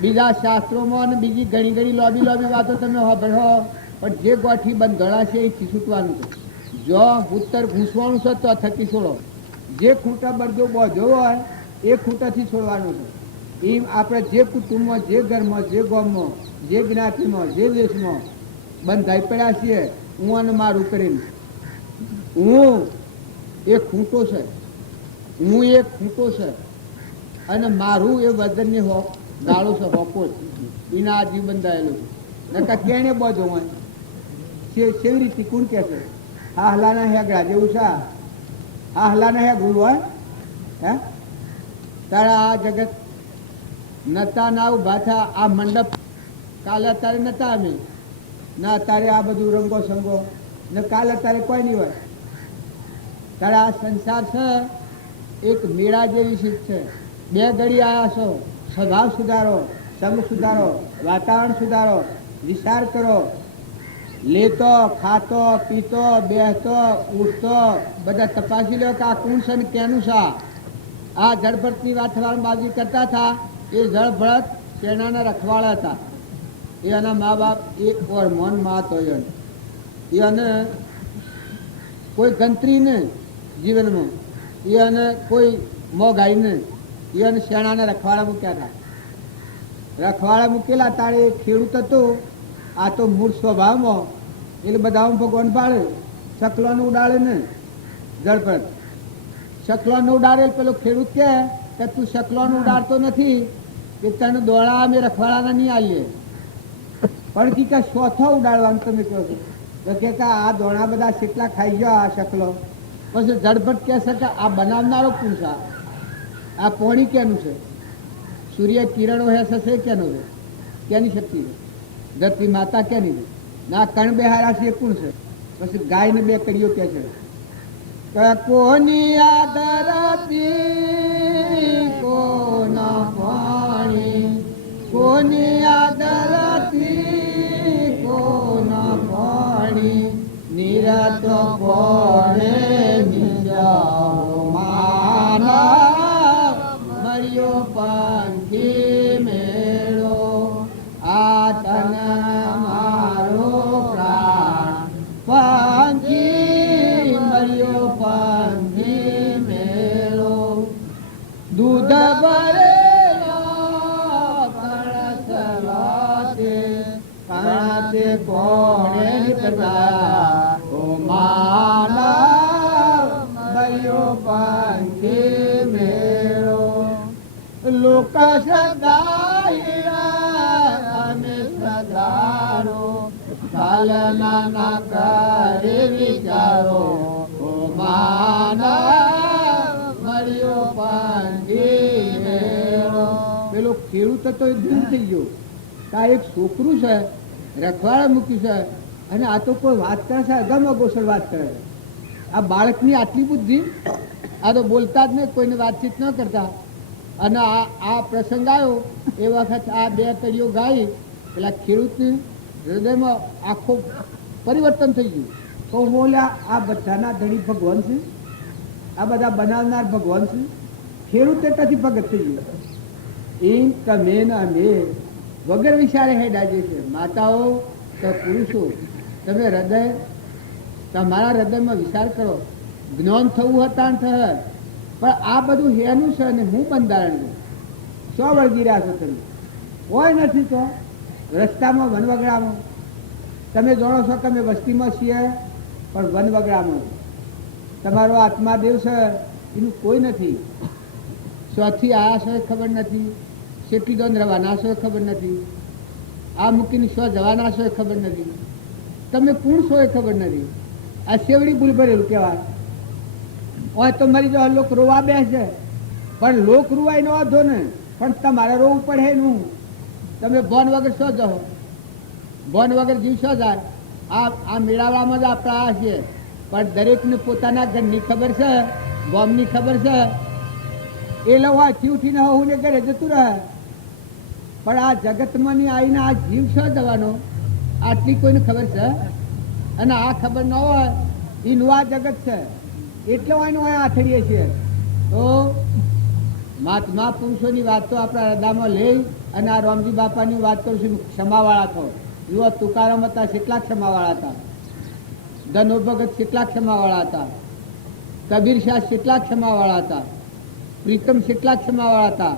બીજા શાસ્ત્રોમાં અને બીજી ઘણી ઘણી લોબી વાતો તમે સાંભળો, પણ જે ગોઠી બંધણા છે એથી છૂટવાનું છે. જો ઉત્તર ઘૂસવાનું છે તો થકી છોડો. જે ખૂંટા બરદો બોધ્યો હોય એ ખૂંટાથી છોડવાનું છે. એમ આપણે જે કુટુંબમાં, જે ઘરમાં, જે ગામમાં, જે જ્ઞાતિમાં, જે દેશમાં બંધાઈ પડ્યા છીએ, હું અને મારું કરીને હું એક ખૂંટો છે, હું એક ખૂંટો છે અને મારું એ વજનની ગાળું છે, હોકો એના આ જીવ બંધાયેલું છે. નકા કેને બધો હોય કેવી રીતે કોણ કે છે? આ હલાના હેગડા જેવું છે. આ હલાના હેગડું હોય હે? તારા આ જગત નતા ના ઉભા થા. આ મંડપ કાલે અત્યારે નતા અમે ના, અત્યારે આ બધું રંગો સંગો ને કાલે અત્યારે કોઈ નહીં હોય. તારા આ સંસાર છે એક મેળા જેવી શીખ છે. બે ઘડી આવ્યા છો, સ્વભાવ સુધારો, સંગ સુધારો, વાતાવરણ સુધારો, વિચાર કરો. લેતો, ખાતો, પીતો, બેસતો, ઉઠતો બધા તપાસી લો કે આ કોણ છે ને કેનું છે. આ જળભરતની વાત બાજી કરતા હતા, એ જળભરત સેનાના રખવાડા હતા. એના મા બાપ એક ઓર મોન માત હોય, એને કોઈ ગંત્રી ને જીવનમાં, એને કોઈ મોઘાઈ ને, એને શેણાને રખવાડા મૂક્યા હતા. રખવાડા મૂકેલા તારે ખેડૂત હતો. આ તો મૂળ સ્વભાવમાં એટલે બધા ભગવાન પાડે. શકલોને ઉડાડે ને જળપત, શકલોને ઉડાડે પેલો ખેડૂત કે તું શકલોને ઉડાડતો નથી કે તને દોડા અમે રખવાડાના નહીં આવીએ. પણ કે ચોથો ઉડાડવાનું તમે કહો છો તો કે આ દોણા બધા કેટલા ખાઈ ગયો આ શકલો. પછી ઝડપટ કહેશે કે આ બનાવનારો કોણ છે? આ પોણી કેનું છે? સૂર્ય કિરણો હે છે કેનો છે? કેની શક્તિ છે? ધરતી માતા કેની છે? ના કણ બેહારા છે એ કોણ છે? પછી ગાય ને બે કડીઓ કે છે કે કોની આ ધરતી, કોના પાણી, કોની આ ધરતી, કોના પાણી, નિરત કોણે નિજાઓ માનવ, મર્યો પંખી મેળો, આ તન મારો પ્રાણ પંખી, મર્યો પંખી મેળો. દૂધ ભરેલો કણસલાતે, કણસે કોણે નીકળ્યા ઓ માનવ, મર્યો પંખી મેળો. લોક સદાયા અમે સદારો, કાલના ના કરે વિચારો ઓ માનવ, મર્યો પંખી મેળો. પેલો ખેડૂત તો દિન થઈ ગયો. આ એક છોકરું છે, રખવાડા મૂક્યું છે અને આ તો કોઈ વાત કરે છે, અગમ અગોસર વાત કરે. આ બાળકની આટલી બુદ્ધિ, આ તો બોલતા જ નહીં, કોઈને વાતચીત ન કરતા. અને આ પ્રસંગ આવ્યો એ વખત આ બે કડીઓ ગાઈ, પેલા ખેડૂતની હૃદયમાં આખું પરિવર્તન થઈ ગયું. તો બોલ્યા આ બધાના ધણી ભગવાન છે, આ બધા બનાવનાર ભગવાન છે. ખેડૂતે ત્યાંથી ભગત થઈ ગયું. એમ તમે ને અમે વગર વિચારે હેડાજે છે. માતાઓ તો પુરુષો, તમે હૃદય, તમારા હૃદયમાં વિચાર કરો. જ્ઞાન થવું હતા થશે, પણ આ બધું હેનું છે ને હું બંધારણ છું. સો વળગી રહ્યા છો તમે? કોઈ નથી. તો રસ્તામાં વનવગડામાં તમે જાણો છો કે અમે વસ્તીમાં છીએ, પણ વનવગડામાં તમારો આત્મા દેવ છે એનું કોઈ નથી. સ્વથી આયા છો એ ખબર નથી, કેટલી દોન રવાના છો એ ખબર નથી, આ મૂકીને સ્વ જવાના છો એ ખબર નથી, તમે કોણ છો એ ખબર નથી. આ સેવડી ભૂલ ભરેલું કહેવાય. હોય તો મરી જાઓ, લોક રોવા બેસે, પણ લોક રૂવાય નો વાંધો ને, પણ તમારે રોવું પડે નું. તમે બોન વગર શું જાઓ? બોન વગર જીવ શું જાય? આ મેળાવામાં જ આપણા આ છે, પણ દરેકને પોતાના ઘરની ખબર છે, બોમની ખબર છે. એ લોકો ઉઠીને હું ને ઘરે જતું રહે, પણ આ જગતમાં ની આવીને આ જીવ શું જવાનો આટલી કોઈને ખબર છે? અને આ ખબર ન હોય એનું આ જગત છે, એટલે એનું આથડીએ છીએ. તો મહાત્મા પુરુષોની વાત તો આપણા હૃદયમાં લઈ અને આ રામજી બાપાની વાત કરું છું. ક્ષમાવાળા થો. જુઓ, તુકારામ હતા, કેટલા ક્ષમાવાળા હતા. ધનો ભગત કેટલા ક્ષમાવાળા હતા. કબીર શાહ કેટલા ક્ષમાવાળા હતા. પ્રીતમ કેટલા ક્ષમાવાળા હતા.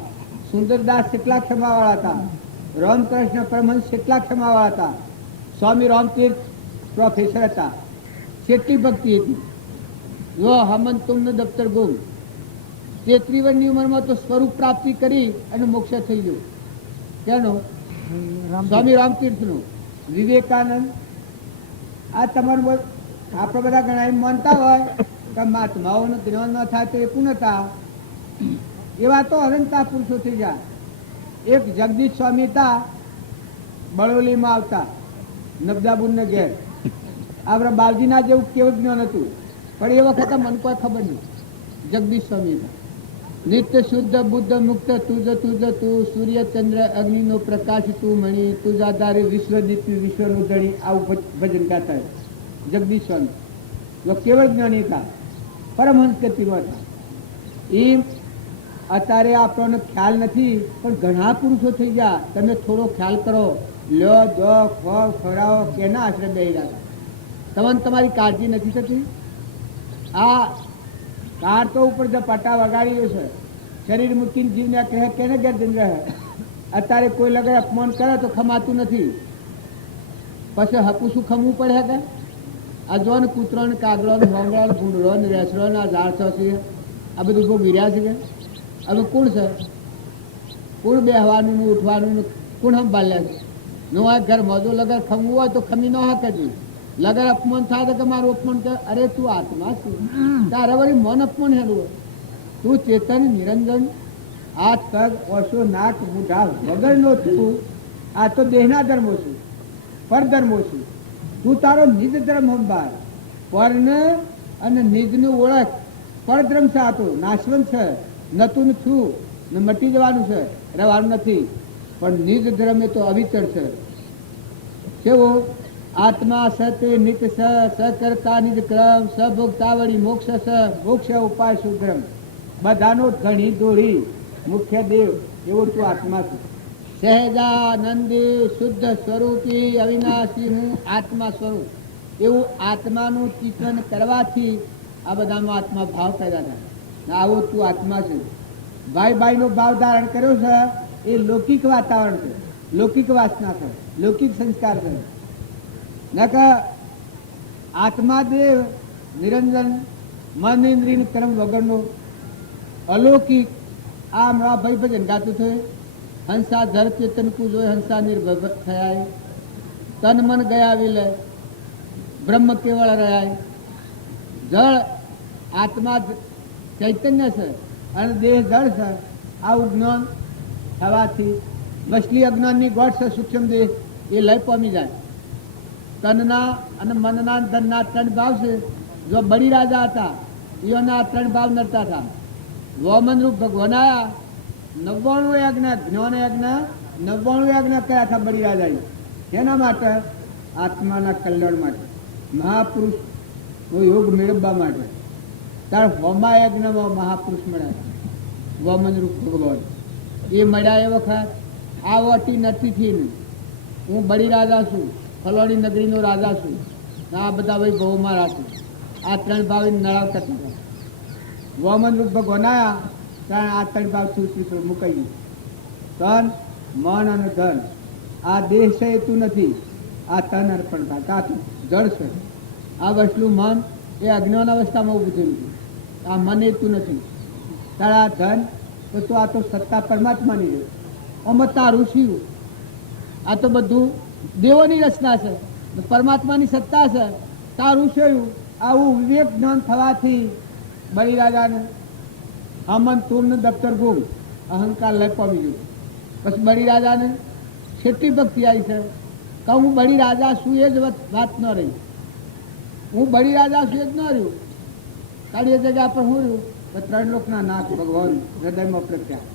સુંદરદાસ કેટલા ક્ષમાવાળા હતા. રામકૃષ્ણ પરમહંસ કેટલા ક્ષમાવાળા હતા. સ્વામી રામતીર્થ પ્રોફેસર હતા, કેટલી ભક્તિ હતી. જો હમન તુમનો દફતર ગુમ, 33 વર્ષની ઉંમરમાં તો સ્વરૂપ પ્રાપ્તિ કરી અને મોક્ષ થઈ ગયો. કેનો? સ્વામી રામતીર્થનું. વિવેકાનંદ. આ તમારું આપણે બધા ઘણા એમ માનતા હોય કે મહાત્માઓનું જ્ઞાન ન થાય તો એ પૂર્ણતા. એવા તો અનંતા પુરુષો થઈ જાય. એક જગદીશ સ્વામી હતા, બળોલીમાં આવતા નબદાબુનને ઘેર. આપણા બાવજીના જેવું કેવું જ્ઞાન હતું, પણ એ વખતે મને કોઈ ખબર નહીં. જગદીશ સ્વામી નિત્ય શુદ્ધ બુદ્ધ મુક્ત તુજ તુજ તું, સૂર્ય ચંદ્ર અગ્નિનો પ્રકાશ તું મણી, તુજા ધારે વિશ્વ દીપ્તિ વિશ્વનું ધણી. આવું ભજન ગાતા જગદીશ સ્વામી કેવળ જ્ઞાની હતા, પરમહંસ ગતિમાં હતા. એમ અત્યારે આપણને ખ્યાલ નથી, પણ ઘણા પુરુષો થઈ ગયા. તમે થોડો ખ્યાલ કરો. લ્યો દો ખો ખવડાવો, કેના આશરે બેહી રહ્યા? તમને તમારી કાળજી નથી થતી? આ કાર તો ઉપર જે પટ્ટા વગાડ્યો છે, શરીર મૂકીને જીવને કહે કેને ઘેર જઈને રહે. અત્યારે કોઈ લગે અપમાન કરે તો ખમાતું નથી, પછી હકું શું ખમવું પડે કે? આ જો ને કૂતરો ને કાગડો ને હોંગળો ને ભૂંડરો ને રેસડો ને આ ઝાડસો છે, આ બધું બહુ વિર્યા છે કે હવે કોણ છે? કોણ બેહવાનું ને ઉઠવાનું ને કોણ સંભાળ્યા છે? નો આ ઘર મોજો લગર ખમવું હોય તો ખમી ન હકે જ. લગર અપમાન થાય તો કે મારું અપમાન કર. અરે તું આત્મા છું, તારે વળી મન અપમાન હેલું. તું ચેતન નિરંજન, હાથ પગ ઓછો નાક મૂઢા વગરનો છું. આ તો દેહના ધર્મો છું, પરધર્મો છું. તું તારો નિજ ધર્મ સંભાળ. પરને અને નિજનું ઓળખ. પરધર્મ છે, આ તો નાશવંત છે, નતું છું ને મટી જવાનું છે, રહેવાનું નથી. પણ નિજ ધર્મ એ તો અવિચર છે. કેવો? આત્મા સતે નિત સ કરતા નિજ ક્રમ, સભોગતા વળી મોક્ષ સ, મોક્ષ ઉપાય સુગ્રમ. બધાનો ધણી દોરી મુખ્ય દેવ એવો તું આત્મા છું. સહેજાનંદી શુદ્ધ સ્વરૂપી અવિનાશી હું આત્મા સ્વરૂપ. એવું આત્માનું ચિંતન કરવાથી આ બધામાં આત્મા ભાવ પેદા થાય. આવો તું આત્મા છે. ભાઈ ભાઈનો ભાવ ધારણ કર્યો છે એ લૌકિક વાતાવરણ છે, લૌકિક વાસના છે, લૌકિક સંસ્કાર છે. નક આત્માદેવ નિરંજન મન ઇન્દ્રિય કર્મ વગરનો અલૌકિક. આ હમણાં ભાઈ ભજન ગાતું છે, હંસા ધર ચેતન કુજો હંસા નિર્ભર થયા, તન મન ગયા વિલય બ્રહ્મ કેવળ રહ્યા. જળ આત્મા ચૈતન્ય છે અને દેહ જળ છે. આવું જ્ઞાન થવાથી મછલી અજ્ઞાનની ગોઠ છે, સૂક્ષ્મ દેહ એ લય પામી જાય. તનના અને મનના ધનના 3 ભાવ છે. જો બળી રાજા હતા એઓના 3 ભાવ નડતા હતા. વોમન રૂપ ભગવાન આયા, 99 યજ્ઞ જ્ઞાન યજ્ઞ 99 યજ્ઞ કર્યા હતા બળી રાજાએ. એના માટે આત્માના કલ્યાણ માટે, મહાપુરુષ યોગ મેળવવા માટે. ત્યારે હોમા યજ્ઞમાં મહાપુરુષ મળ્યા હતા. વમન રૂપ ભગવાન એ મળ્યા એ વખત આ વટી નથી થી હું બળી રાજા છું, ફલોડી નગરીનો રાજા છું, આ બધા ભાઈ બહુમાં રાખું. આ ત્રણ ભાવ નળાવતા હતા. વમન રૂપ ભગવાન આવ્યા ત્યારે આ ત્રણ ભાવ સૂચિત મુકાઈ ગયું. તન મન અને ધન આ દેહ છે એ તું નથી, આ તન અર્પણ થાય. આ જળ છે. આ વસ્તુ મન એ અજ્ઞાન અવસ્થામાં ઊભું થયું છે. આ મન એ તું નથી. તારા ધન તો તું આ તો સત્તા પરમાત્માની છે. આમાં તારું શિવ આ તો બધું દેવોની રચના છે, પરમાત્માની સત્તા છે. તારું શિવ આવું વિવેક જ્ઞાન થવાથી બલિરાજાને અમન તુર્ન દફતર ગુમ અહંકાર લઈ પામી ગયું. પછી બલિરાજાને કેટલી ભક્તિ આવી છે કે હું બળી રાજા છું એ જ વાત ન રહી. હું બળી રાજા છું એ જ ન રહ્યું. તારી એ જગ્યા પર હું રહ્યું તો ત્રણ લોકના નાથ ભગવાન હૃદયમાં પ્રત્યા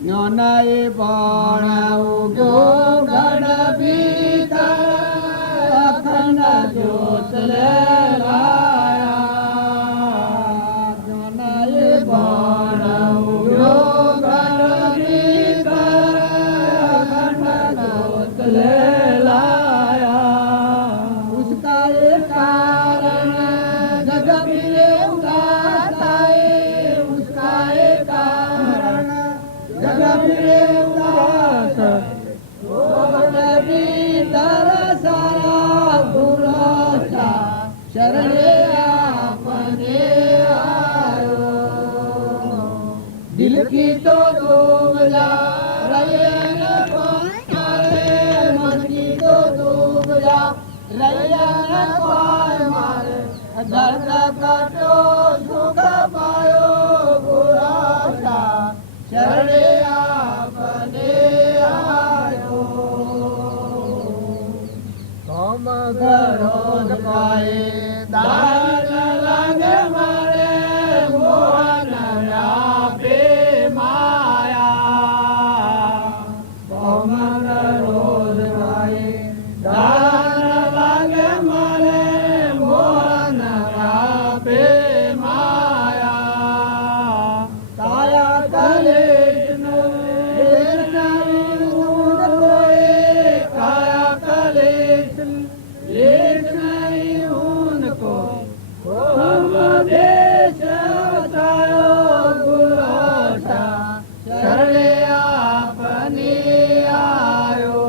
જ્ઞાન એ પણ ઉગ્યો ગણ ભીતર અખંડ જ્યોત લેલાયા. જ્ઞાન એ પણ ઉગ્યો ગણ ભીતર અખંડ જ્યોત લેલાયા. उसका ये कारण जग फिरे उदाता है, उसका ये कारण जग फिरे उदाता वो भीतर सारा गुलासा शरणे आपने आयो. दिल की तो दुबला रहे मन की तो दुबला रैया कोई मारे दर्द कटो सुख पायो गुरासा शरणे आपने आयो. तुम घरों पाए दान लगे मारे मोहन व्यापे माया. तुम घरों पाए दान लगे मारे मोहन व्यापे माया. काया कलेश लेश नहीं कोई, काया कलेश लेश नहीं उनको. हम देश बतायो गुलासा शरणे आपने आयो.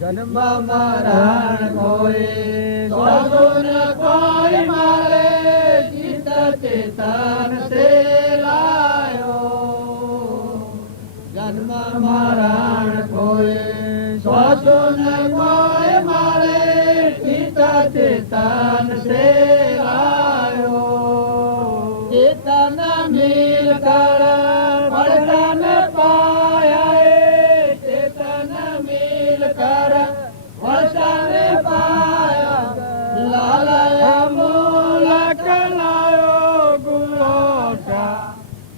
जन्म मरण कोई स्वगुण कोई मारे चित चेतन से लायो. जन्म मरण कोई स्वगुण कोई मारे चित चेतन से लायो. चेतन मिल कर पड़तन पाया, चेतन मिल कर पड़तन पाया. लालया मूलक लायो गुलोटा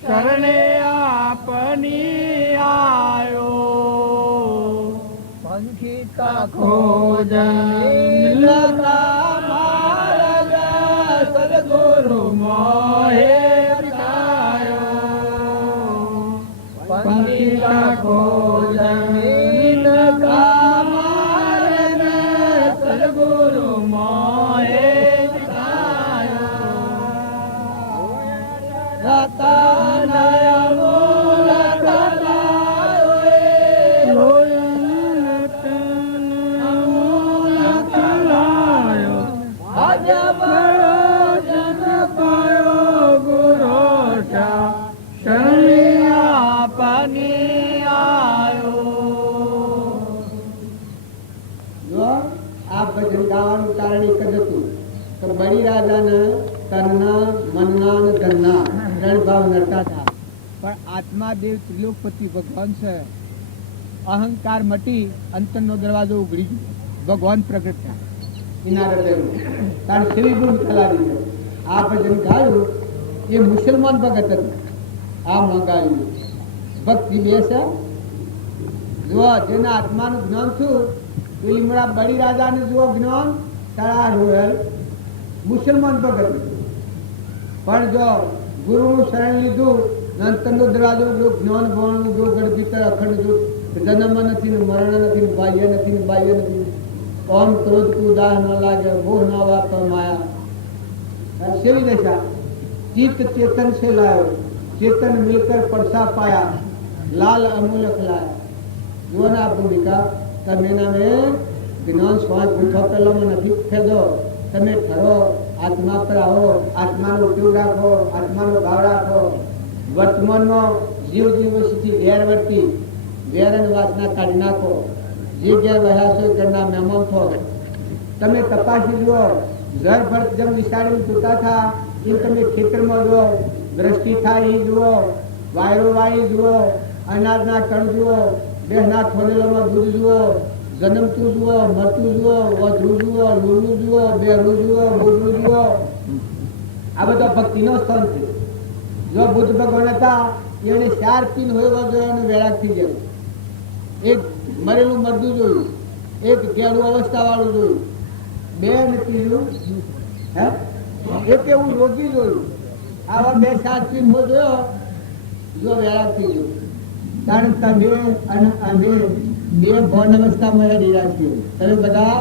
शरणे आपनी आयो. पंखी का खोज मिलता मार्ग सद्गुरु मोहे दिखायो. पंखी का खोज मिलता मार्ग सद्गुरु मोहे दिखायो. रतनय मूलक लायो, मूलक लायो. अजब जन पायो गुरोटा शरणे आपने आयो. જો આ ભજન ગાવાનું કારણ એક જ હતું કે બળી રાજાને તનના મનના અને ધનના ત્રણ ભાવ નડતા હતા. પણ આત્મા દેવ ત્રિલોકપતિ ભગવાન છે. અહંકાર મટી અંતરનો દરવાજો ઉઘડી ગયો. ભગવાન પ્રગટ થયા એના હૃદયમાં. તાર શ્રી ગુણ ખલાડી છે. આ ભજન ગાયું એ મુસલમાન ભગત હતું. આ મંગાવ્યું ભક્તિ બેસે જો જેના આત્માનું જ્ઞાન થયું પેલી મોડા બળી રાજાને જુઓ જ્ઞાન તારા રોયલ મુસલમાન ભગત. પણ જો ગુરુનું શરણ લીધું, અંતરનો દરવાજો જો જ્ઞાન ભણનું જો ગઢ ભીતર અખંડ જો જન્મ નથી ને મરણ નથી ને બાહ્ય નથી ને બાહ્ય નથી, ઓમ ક્રોધ કુદાહ ન લાગે, મોહ ન વાતો माया सेवी दशा चित्त चेतन से लायो, चेतन मिलकर परसा पाया, लाल अमूल्य लाया। जो ना भूमिका તમે નામે જ્ઞાન શ્વાસ ઉઠો પેલો નથી ખેદો, તમે ઠરો આત્મા પર આવો, આત્માનો ઉપયોગ રાખો, આત્માનો ભાવ રાખો। વર્તમાનમાં જીવ જીવથી વેર વર્તી વેર અને વાસના કાઢી નાખો। જે ઘેર વહ્યા છો ઘરના મહેમાન છો, તમે તપાસી જુઓ। ઘર ભર જેમ વિચારી જોતા હતા એ તમે ખેતરમાં જુઓ, દ્રષ્ટિ થાય એ જુઓ, વાયરો વાય જુઓ, અનાજના કણ જુઓ, બેહના ખોલેલોમાં દૂધ જુઓ, જન્મતું જુઓ, મરતું જુઓ, વધુ જુઓ, લૂલું જુઓ, બેહરું જુઓ, બોધરું જુઓ। આ બધા ભક્તિનો સ્થાન છે। જો બુદ્ધ ભગવાન હતા એને 4 પીન હોય જોવાનું વેળાક થઈ ગયું। એક મરેલું મરદું જોયું, એક ગેડું અવસ્થા વાળું જોયું, બે ત્રીજું એક એવું રોગી જોયું। આવા 2-7 પીન હોય જોયો જો વેળાક થઈ ગયું। કારણ તમે અને અમે બે ભોન અવસ્થામાં રહ્યા છીએ। તમે બધા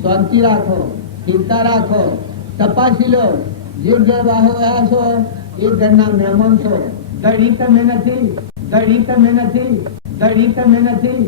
શાંતિ રાખો, ચિંતા રાખો, તપાસી લો। જે ઘર વાહો રહ્યા છો એ ઘરના મહેમાન છો। દળી તમે નથી, દળી તમે નથી, દળી તમે નથી।